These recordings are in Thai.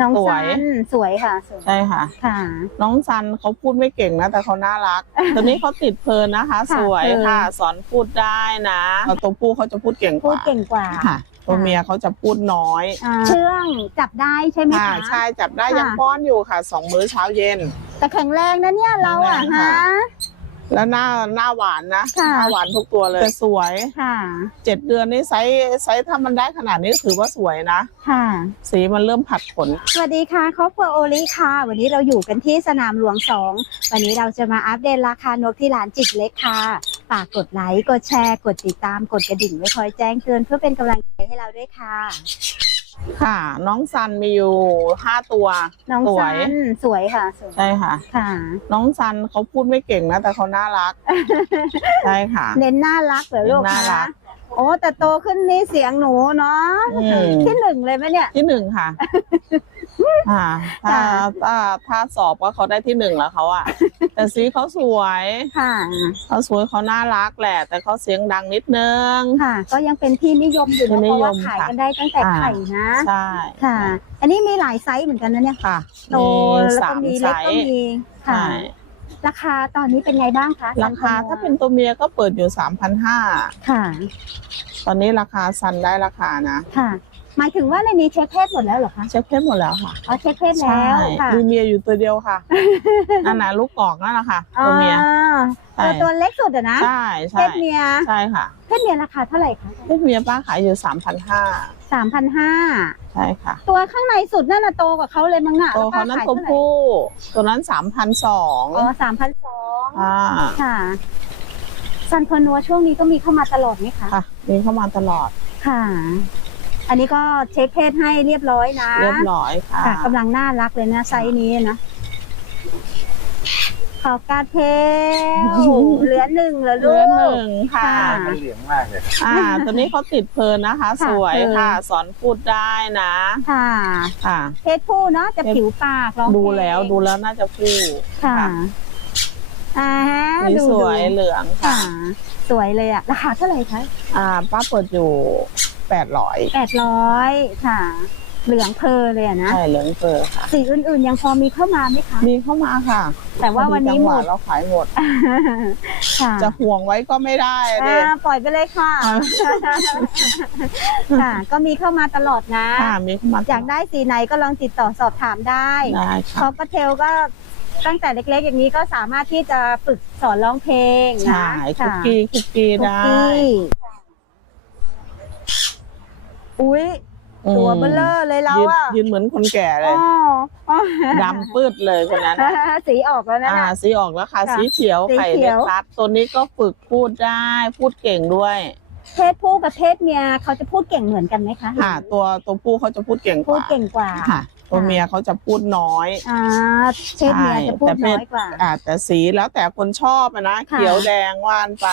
น้องสวซัย นสวยค่ะสวยใช่ค่ะ ค่ะ น้องซันเขาพูดไม่เก่งนะ แต่เขาน่ารัก ตอนนี้เขาติดเพลินนะคะ ค่ะสวยเพลิน ค่ะ สอนพูดได้นะตัวผู้เขาจะพูดเก่งกพูดว่าเก่งกว่า ค่ะ ตัวเมียเขาจะพูดน้อยอ่าเชื่องจับได้ใช่ไหมค่ะคะ ใช่จับได้ค่ะ ยังป้อนอยู่ค่ะสองมื้อเช้าเย็น แต่แข็งแรงนะเนี่ยเราอะแข็งแรงฮะ ค่ะ แล้วหน้าหน้าหวานนะค่ะหน้าหวานทุกตัวเลยแต่สวยค่ะ เจ็ดเดือนนี่ไซส์ไซส์ถ้ามันได้ขนาดนี้ถือว่าสวยนะ ค่ะ สีมันเริ่มผัดขน สวัสดีค่ะครอบครัวโอลิค่ะ วันนี้เราอยู่กันที่สนามหลวงสองวันนี้เราจะมาอัปเดตราคานกที่ร้านจิตเล็กค่ะฝากกดไลค์ กดแชร์ กดติดตาม กดกระดิ่งไว้คอยแจ้งเตือนเพื่อเป็นกำลังใจให้เราด้วยค่ะ ค่ะ น้องซันมีอยู่ห้าตัวน้องสวซัยนสวยค่ะสวยใช่ค่ะ ค่ะ น้องซันเขาพูดไม่เก่งนะ แต่เขาน่ารัก ใช่ค่ะ เน้นน่ารักเหรอลูกเน้นน่ารัคะก โอ้แต่โตขึ้นนี่เสียงหนูเนาะอืม ที่หนึ่งเลยไหมเนี่ย ที่หนึ่งค่ะ อ่า ถ้าค่ะ ถ้าถ้าสอบก็เขาได้ที่หนึ่งแล้วเขาอะ แต่สีเขาสวยค่ะเขาสวยเขาน่ารักแหละ แต่เขาเสียงดังนิดนึงค่ะ ก็ยังเป็นที่นิยมอยู่ที่นะนิเพราะยว่ามขายค่ะกันได้ตั้งแต่อ่าไข่นะใช่ค่ะ อันนี้มีหลายไซส์เหมือนกันนะเนี่ยค่ะโตมีแล้วสาก็มมีไซเล็กก็ส์มีค่ะใช่ราคาตอนนี้เป็นไงบ้างคะราคาซันโคโนะถ้าเป็นตัวเมียก็เปิดอยู่สามพันห้าค่ะ ตอนนี้ราคาซันได้ราคานะค่ะ หมายถึงว่าในนี้เช็คเพศหมดแล้วเหรอคะเช็คเพศหมดแล้วค่ะเอาเช็คเพศแล้วค่ะมีเมียอยู่ตัวเดียวค่ะนั่นนะลูกกอกนั่นแหละค่ะตัวเมีย อ่าใช่ ตัวตัวเล็กสุดอะนะใช่เพใช่ศเมียใช่ค่ะเพศเมียราคาเท่าไหร่คะเพศเมียป้าขายอยู่สามพันห้าสามพันห้าใช่ค่ะตัวข้างในสุดนั่นน่ะโตกว่าเขาเลยมั้งอะตัวเขานั้นแล้ตัวป้ขยท่าไหร่ผู้ตัวนั้นสามพันสองอ๋อสามพันสองอ่าค่ะซันคอนัวช่วงนี้ก็มีเข้ามาตลอดไหมคะ ค่ะมีเข้ามาตลอด ค่ะ อันนี้ก็เช็คเพศให้เรียบร้อยนะเรียบร้อยค่ะค่ะกำลังน่ารักเลยนะไซส์นี้นะขอกาเทลเหลือหนึ่งเหรอเหลูลือก หนึ่งค่ะ ค่ะมันเหลืองมากเลย อ่า ตัวนี้เขาติดเพลินนะคะ ค่ะสวยเพลินค่ะ สอนพูดได้นะ ค่ะ ค่ะ เพศผู้เนาะจะผิวปากร้องดูเพงแล้วดูแล้วน่าจะผู้ค่ะค่ะอ่าฮะนี่ดูสวยดูเหลืองค่ะ ค่ะ สวยเลยอะราคาเท่าไหร่คะ อ่าป้าเปิดอยู่ แปดร้อยแปดร้อยค่ะ เหลืองเพอเลยอะนะ ใช่เหลืองเฟอร์ค่ะ สีอื่นๆ ยังพอมีเข้ามาไหมคะ มีเข้ามาค่ะแต่ว่าวันนี้หมพอดจังวะเราขายหมด ค่ะจะห่วงไว้ก็ไม่ได้เด็อ่าปล่อยไปเลยค่ะค่ะ ก็มีเข้ามาตลอดนะ ค่ะมีเข้ามาอยากได้สีไหนก็ลองติดต่อสอบถามได้ ได้เพค่ะราะป้าเทลก็ตั้งแต่เล็กๆ อย่างนี้ก็สามารถที่จะฝึกสอนร้องเพลงนะใช่คุกค่ะ กี้คุกกี้คุกได้ กี้ อุ้ยมตัวเบลเลอร์เลยเรายืนอะยืนเหมือนคนแก่เลยอ๋ออ๋อดำปืดเลยคนนั้นสีออกแล้วนะอ่า น่ะ สีออกแล้วค่ะ ค่ะสีเขียวสีไข่เขีเล็ยกวรัดตัวนี้ก็ฝึกพูดได้พูดเก่งด้วยเพศผู้กับเพศเมียเขาจะพูดเก่งเหมือนกันไหมคะค่ะ ตัวตัวผู้เขาจะพูดเก่งกพูดว่าเก่งกว่าค่ะ ตัวเมียเขาจะพูดน้อย อ่าเพศเมียจะพูดใช่แต่เพศ น้อยกว่า อ่าแต่สีแล้วแต่คนชอบอะนะค่ะ เขียวแดงว่านไป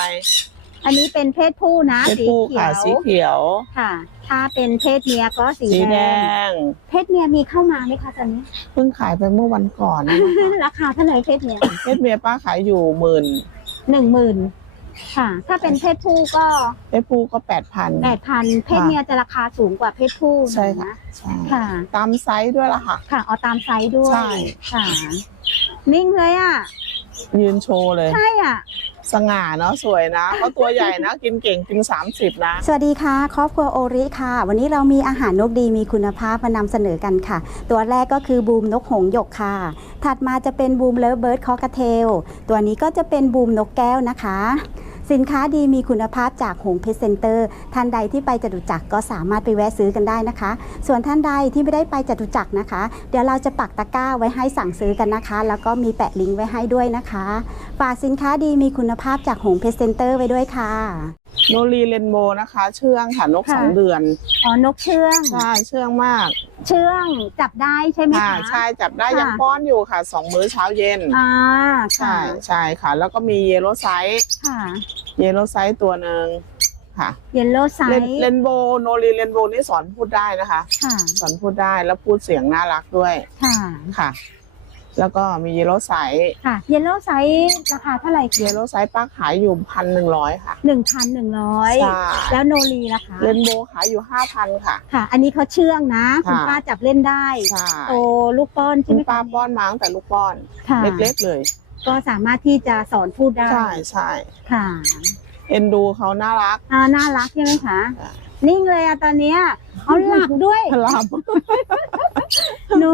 อันนี้เป็นเพศผู้นะเพศสีผู้เขีค่ะยวสีเขียว ค่ะ ถ้าเป็นเพศเมียก็สีสีแดแดง งเพศเมียมีเข้ามาไหมคะตอนนี้ เพิ่งขายไปเมื่อวันก่อนนะคะราคาเท่าไหร่เพศเมียเพศเมียป้าขายอยู่หมื่นหนึ่งหมื่นค่ะ ถ้าเป็นเพศผู้ก็เพศผู้ก็แปดพัน แปดพันเพศเมียจะราคาสูงกว่าเพศผู้ใช่หน่อยค่ะนะใช่ค่ะ ตามไซส์ด้วยล่ะค่ะ ค่ะเอาตามไซส์ด้วยใช่ค่ะ นิ่งเลยอะ ยืนโชว์เลย ใช่อะ สง่าเนาะสวยนะเขาตัวใหญ่นะ กินเก่งกิน 30 นะ สวัสดีค่ะ ครอบครัวโอริค่ะ วันนี้เรามีอาหารนกดีมีคุณภาพมานำเสนอกันค่ะ ตัวแรกก็คือบูมนกหงหยกค่ะ ถัดมาจะเป็นบูมเลิฟเบิร์ดคอกเทล ตัวนี้ก็จะเป็นบูมนกแก้วนะคะ สินค้าดีมีคุณภาพจากหงเพชรเซ็นเตอร์ท่านใดที่ไปจตุจักรก็สามารถไปแวะซื้อกันได้นะคะ ส่วนท่านใดที่ไม่ได้ไปจตุจักรนะคะ เดี๋ยวเราจะปักตะกร้าไว้ให้สั่งซื้อกันนะคะ แล้วก็มีแปะลิงก์ไว้ให้ด้วยนะคะฝากสินค้าดีมีคุณภาพจากหงเพชรเซ็นเตอร์ไว้ด้วยค่ะ โนรีเรนโบนะคะ เชื่องค่ะนกค่ะสองเดือนอ๋อนกเชื่องใช่เชื่องมาก เชื่องจับได้ใช่ไหมค่ะคะ ใช่จับได้ค่ะ ยังป้อนอยู่ค่ะสองมื้อเช้าเย็นอ่าใช่ค่ะใช่ค่ะ แล้วก็มีเยลโลไซส์ค่ะ เยลโลไซส์ตัวหนึ่งค่ะเยลโล่ไซเรนส์เรนโบโนรีเรนโบนี่สอนพูดได้นะคะ ค่ะ สอนพูดได้แล้วพูดเสียงน่ารักด้วยค่ะ ค่ะ แล้วก็มีเยลโล่ไซส์ค่ะ เยลโล่ไซส์ราคาเท่าไหร่เยลโล่ไซส์ป้าขายอยู่พันหนึ่งร้อยค่ะ หนึ่งพันหนึ่งร้อยใช่ แล้วโนรีนะคะเรนโบว์ขายอยู่ห้าพันค่ะ ค่ะ อันนี้เขาเชื่องนะ คุณค่ะ ป้าจับเล่นได้ ใช่โตลูกป้อนใช่คุไหณมป้าคะป้อนมาตั้งแต่ลูกป้อนค่ะ เล็กๆเลย ก็สามารถที่จะสอนพูดได้ใช่ใช่ค่ะเอ็นดูเขาน่ารักอ่าน่ารักใช่ไหมคะค่ะนิ่งเลยอะตอนเนี้ยเอาหลับด้วยหลับหนู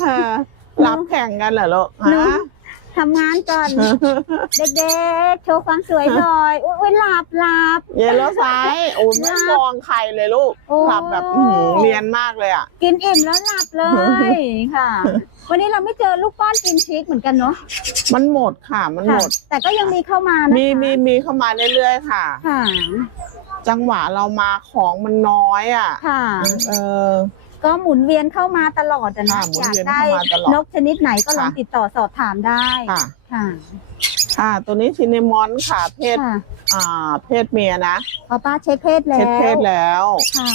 เออหลับแข่งกันเหรอลูกหนูฮะ ทำงานก่อน เด็กๆ โชว์ความสวยหน่อยอุ้ยหลับหลับ เยลโล่ไซส์โอ้ยไม่มองใครเลยลูกโอ้ หลับแบบอื้อหือเรียนมากเลยอะ กินอิ่มแล้วหลับเลยค่ะ วันนี้เราไม่เจอลูกป้อนกินชิกเหมือนกันเนาะมันหมดค่ะ มันหค่ะมด แต่ก็ยังมีเข้ามานะคะมีมีมีเข้ามาเรื่อยๆค่ะ ค่ะจังหวะเรามาของมันน้อยอะ ค่ะ เออ ก็หมุนเวียนเข้ามาตลอดอะนะค่ะหมุนอยากเวียนได้เข้ามาตลอดนกชนิดไหนก็ลองค่ะ ติดต่อสอบถามได้ค่ะ ค่ะค่ะ ตัวนี้ชินเนมอนค่ะ เพศ ค่ะอ่า เพศเมียนะพอป้าเช็คเพศแล้วเช็คเพศแล้ว ค่ะ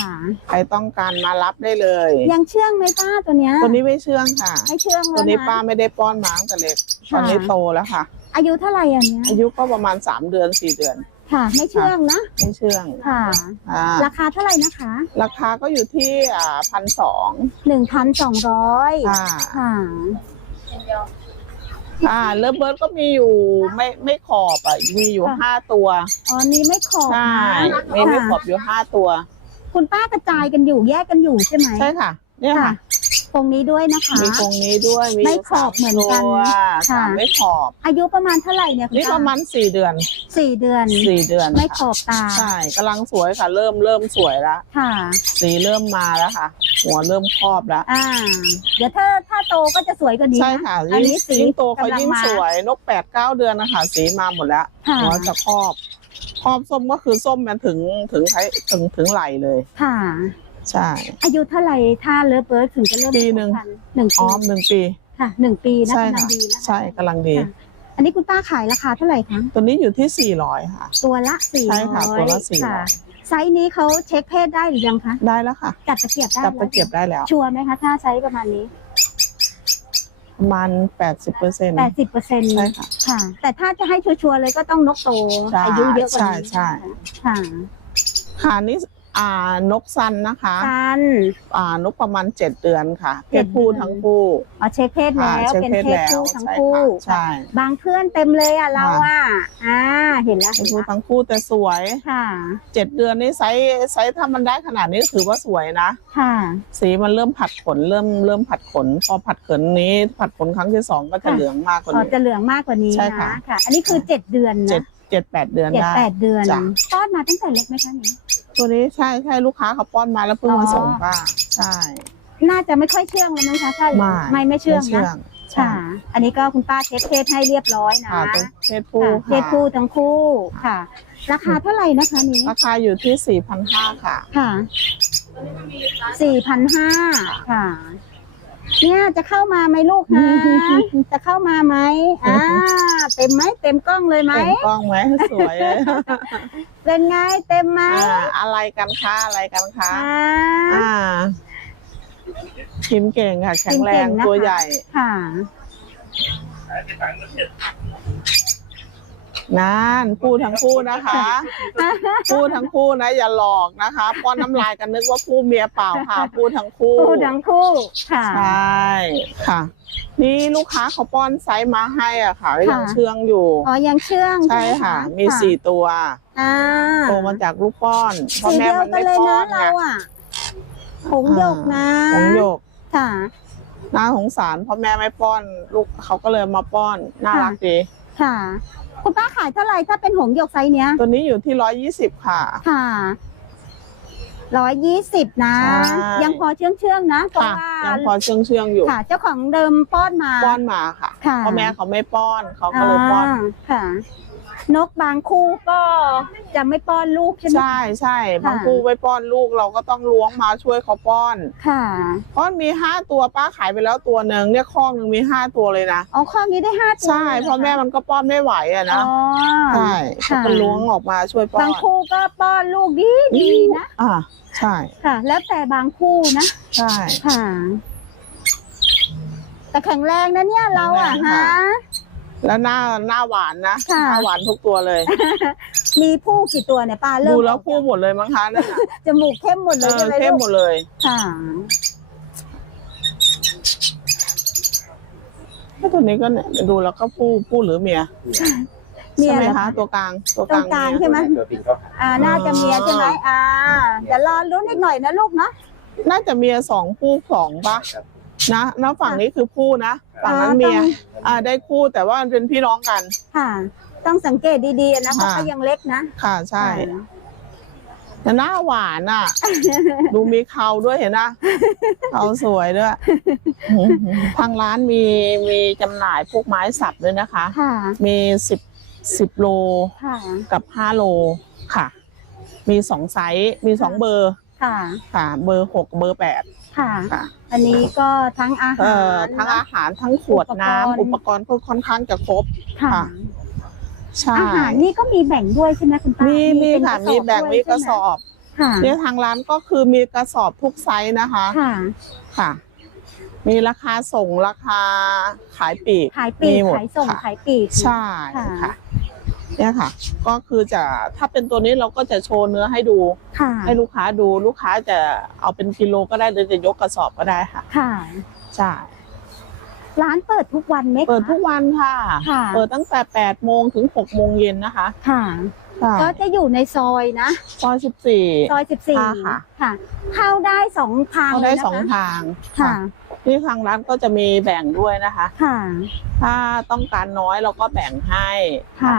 ใครต้องการมารับได้เลย ยังเชื่องไหมป้าตัวเนี้ยตัวนี้ไม่เชื่องค่ะ ไม่เชื่องตัแล้ววนี้นะป้าไม่ได้ป้อนมาตั้งแต่เล็กค่ะตอนนี้โตแล้วค่ะ อายุเท่าไหร่อันเนี้ยอายุก็ประมาณสามเดือนสี่เดือน ค่ะ ไม่เชื่องนะ ไม่เชื่องค่ะ อ่าราคาเท่าไหร่นะคะราคาก็อยู่ที่อ่าพันสองหนึ่งพันสองร้อยค่ะค่ะอ่าเลิฟเบิร์ดก็มีอยู่ไม่ไม่ขอบอะมีอยู่ค่ะห้าตัวอ๋อนี่ไม่ขอบใช่นะมีไม่ขอบค่ะอยู่ห้าตัว คุณป้ากระจายกันอยู่แยกกันอยู่ใช่ไหมใช่ค่ะ เนี่ยค่ะ ตรงนี้ด้วยนะคะ มีตรงนี้ด้วยมีไม่ยู่ขอบเหมือนกันตัวค่ะสามไม่ขอบ อายุประมาณเท่าไหร่เนี่ยคุณนี่ป้ประมาณสี่เดือนสี่เดือนสี่เดือน ไม่ขค่ะอบตาใช่กำลังสวยค่ะ เริ่มเริ่มสวยแล้วค่ะ สีเริ่มมาแล้วค่ะ หัวเริ่มครอบแล้วอ่า เดี๋ยวถ้าถ้าโตก็จะสวยกว่านี้ใช่นะค่ะอันยิ่งนี้สียิ่งโตเขากำลังยิ่งมาสวยนกแปดเก้าเดือนนะคะสีมาหมดแล้วค่ะหัวจะครอบครอบส้มก็คือส้มมันถึงถึงไท้ถึงถึงไหลเลยค่ะ ใช่ อายุเท่าไหร่ถ้าเลิฟเบิร์ดถึงจะเริ่มปีหนึ่งพัหนึ่งอ๋ปีอหนึ่งปี ค่ะหนึ่งปีนะใช่กำลังค่ะดีนะคะ ใช่กำลังดี ค่ะ อันนี้คุณป้าขายราคาเท่าไหร่คะตัวนี้อยู่ที่สี่ร้อยค่ะ ตัวละสี่ใช่ค่ะร้อยตัวละ400ค่ะไซส์นี้เขาเช็คเพศได้หรือยังคะได้แล้วค่ะ จับตะเกียบได้จับไปแล้วเก็บได้แล้ว ชัวร์ไหมคะถ้าไซส์ประมาณนี้ประมาณแปดสิบเปอร์เซ็นต์แปดสิบเปอร์เซ็นต์ใช่ค่ะ ค่ะ แต่ถ้าจะให้ชัวร์ๆเลยก็ต้องนกโตใช่อายุเยอะกว่านี้ใช่ใช่ ค่ะค่ะนี่ อ่านกซันนะคะซันอ่านกประมาณเจ็ดเดือนค่ะ เพเจ็ศดผู้เดือนทั้งคู่อ๋อเช็คเพศอ่าแล้วช็คเป็นเพศผู้ทั้งคู่ใช่บางเพื่อนเต็มเลยอะเราอะอ่าเห็นแล้วเพเห็ศนผู้แล้วทั้งคู่แต่สวยค่ะเจ็ดเดือนนี่ไซส์ไซส์ถ้ามันได้ขนาดนี้ถือว่าสวยนะ ค่ะ สีมันเริ่มผัดขนเริ่มเริ่มผัดขน พอผัดขนนี้ผัดขนครั้งที่สองก็จะค่ะเหลืองมากกว่าอ๋อนี้จะเหลืองมากกว่านี้ใช่นะค่ะค่ะ อันนี้คือเจ็ดเดือนเจ็ดนะเจ็ดแปดเดือนเจ็ดได้แปดเดือนจ้ะต้อนมาตั้งแต่เล็กไหมคะนี่ ตัวนี้ใช่ใช่ลูกค้าเขาป้อนมาแล้วเพิ่งอ๋อมาส่งป้าใช่ น่าจะไม่ค่อยเชื่องเลยมั้งคะถ้าอย่างนั้นไม่ไม่ไม่เชื่องไม่นะใช่ค่ะ อันนี้ก็คุณป้าเช็คเพศให้เรียบร้อยนะค่ะตัวเพศผู้ค่ะเพศค่ะผู้ทั้งคู่ค่ะ ราคาเท่าไหร่นะคะนี้ ราคาอยู่ที่สี่พันห้าค่ะ ค่ะสี่พันห้าค่ะ เนี่ยจะเข้ามาไหมลูกฮะ จะเข้ามาไหมอ่าเต็มไหมเต็มกล้องเลยไหม เต็มกล้องไหมสวยเลยเป็นไงเต็มไหมอ่าอะไรกันคะอะไรกันคะอ่าอ่ากินเก่งค่ะ แข็งแรงกินเก่งนะคะตัวใหญ่ค่ะ นั่นพูดทั้งคู่นะคะพูดทั้งคู่นะ อย่าหลอกนะคะป้อนน้ำลายกันนึกว่าคู่เมียเปล่าค่ะ พูดทั้งคู่คู่ทั้งคู่ค่ะใช่ค่ะ นี่ลูกค้าเขาป้อนไซส์มาให้อะค่ะค่ะยังเชื่องอยู่อ๋อยังเชื่องใช่ไหค่ะ มีสี่ตัวอ่าโตมาจากลูกป้อนพ่อสีแม่เดียวมันกันไม่เลยป้อนะนไงเราอะหงหยกนะของโยกค่ะน่าสงสารพ่อแม่ไม่ป้อน ลูกเขาก็เลยมาป้อนน่ารักดีค่ะ คุณป้าขายเท่าไหร่ถ้าเป็นหงหยกไซส์เนี้ย ตัวนี้อยู่ที่ร้อยยี่สิบค่ะ ค่ะร้อยยี่สิบนะ ใช่ ยังพอเชื่องเชื่องๆนะเพราะค่ะ ว่ายังพอเชื่องเชื่องๆอยู่ ค่ะ เจ้าของเดิมป้อนมา ป้อนมาค่ะค่ะพ่อแม่เขาไม่ป้อนเขาก็เลยป้อนาค่ะ นกบางคู่ก็จะไม่ป้อนลูกใช่ไหม ใช่ใช่ค่ะ บางคู่ไม่ป้อนลูกเราก็ต้องล้วงมาช่วยเขาป้อนค่ะเพราะมีห้าตัวป้าขายไปแล้วตัวหนึ่งเนี่ยคอกหนึ่งมีห้าตัวเลยนะอ๋อข้อนี้ได้ห้าตัวใช่เลยหรพ่อแม่มันก็ป้อนไม่ไหวอะนะอ๋อใช่ค่ะก็ล้วงออกมาช่วยป้อนบางคู่ก็ป้อนลูกดีดีนะอ่าใช่ค่ะ แล้วแต่บางคู่นะใช่ ค่ะ แต่แข็งแรงนะเนี่ยเราอะแข็งแรงฮะค่ะ แล้วหน้าหน้าหวานนะค่ะ หน้าหวานทุกตัวเลยมีผู้กี่ตัวเนี่ยป้าเริ่มดูแล้วออกคู่หมดเลยมั้งคะนั่นน่ะจมูกเข้มหมดเลเอยใช่อไหมเข้มลูกหมดเลย ค่ะถ้าตัวนี้ก็เนี่ยดูแล้วก็ผู้ผู้หรือเมียเมียใช่ไหมเหรอคะตัวกลางตัวตกรลางงกลางเมีย ใช่ไหมตัวปิงเขาหาอ่าน่าจะเมียใช่ไหมอ่าเดี๋ยวรอลุ้นอีกหน่อยนะลูกเนาะน่าจะเมียสองผู้สองปะครับ นะแล้วฝั่งนี้คือผู้นะฝั่งนั้นเมียต้องอ่าได้คู่แต่ว่ามันเป็นพี่น้องกัน ค่ะ ต้องสังเกตดีๆนะเพราะค่ะเขายังเล็กนะ ค่ะใช่ค่ะแต่หน้าหวานอะ ดูมีเขาด้วยเห็นนะเขาสวยด้วยทางร้านมีมีจำหน่ายพวกไม้สับด้วยนะคะค่ะมีสิบสิบโลค่ะกับห้าโลค่ะ มีสองไซส์ มีสองเบอร์ ค่ะค่ะเบอร์หกเบอร์แปดค่ะค่ะ อันนี้ก็ทั้งอาเอ่หาอร ทั้งนะอาหารทั้งขวดน้ำอุอุปปกกรณ์ก็ค่อนข้างจะครบค่ะ ค่ะใช่อาหารนี่ก็มีแบ่งด้วยใช่ไหมคุณป้ามีมีมีเป็นค่ะกรสมีอบแบ่งด้วยมีกระใช่สไหอบค่ะเนี่ยทางร้านก็คือมีกระสอบทุกไซส์นะคะ ค่ะ ค่ะ มีราคาส่งราคาขายปลีกขายปลีกมีหมดขายส่งค่ะขายปลีก ใช่ค่ะ ค่ะ เนี่ยค่ะ ก็คือจะถ้าเป็นตัวนี้เราก็จะโชว์เนื้อให้ดู ค่ะให้ลูกค้าดูลูกค้าจะเอาเป็นกิโลก็ได้หรือจะยกกระสอบก็ได้ค่ะ ค่ะ ใช่ ร้านเปิดทุกวันไหมคะ เปิดทุกวันค่ะ ค่ะ เปิดตั้งแต่8โมงถึง6โมงเย็นนะคะค่ะ ค่ะก็จะอยู่ในซอยนะ ซอย14 ซอยค่ะค่ะ14ค่ะ เข้าได้สองทางเข้าได้ลยนะคะสองทางค่ะ ที่ทางร้านก็จะมีแบ่งด้วยนะคะ ค่ะ ถ้าต้องการน้อยเราก็แบ่งให้ ค่ะ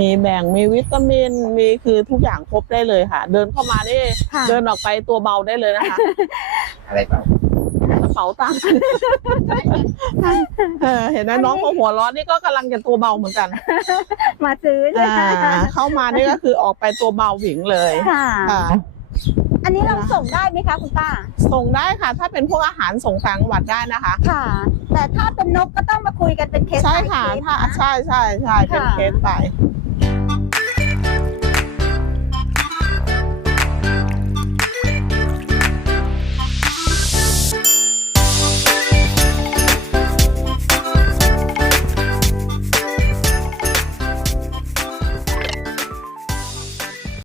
มีแบ่งมีวิตามินมีคือทุกอย่างครบได้เลยค่ะ เดินเข้ามานี่ค่ะ เดินออกไปตัวเบาได้เลยนะคะอะไรเปล่ากระเป๋าตังค์เออเห็นไหมน้องเขาหัวเร้อนนี่ก็กำลังจะตัวเบาเหมือนกันมาซื้อใช่ไหมอ่าเข้ามานี่ก็คือออกไปตัวเบาหวิงเลยค่ะ ค่ะ อันนี้เราส่งได้ไหมคะคุณป้า ส่งได้ค่ะ ถ้าเป็นพวกอาหารส่งต่างจังหวัดได้นะคะ ค่ะ แต่ถ้าเป็นนกก็ต้องมาคุยกันเป็นเคสใช่ by ค่ะเคสถ้านะใช่ใช่ใช่เป็นค่ะเคสไป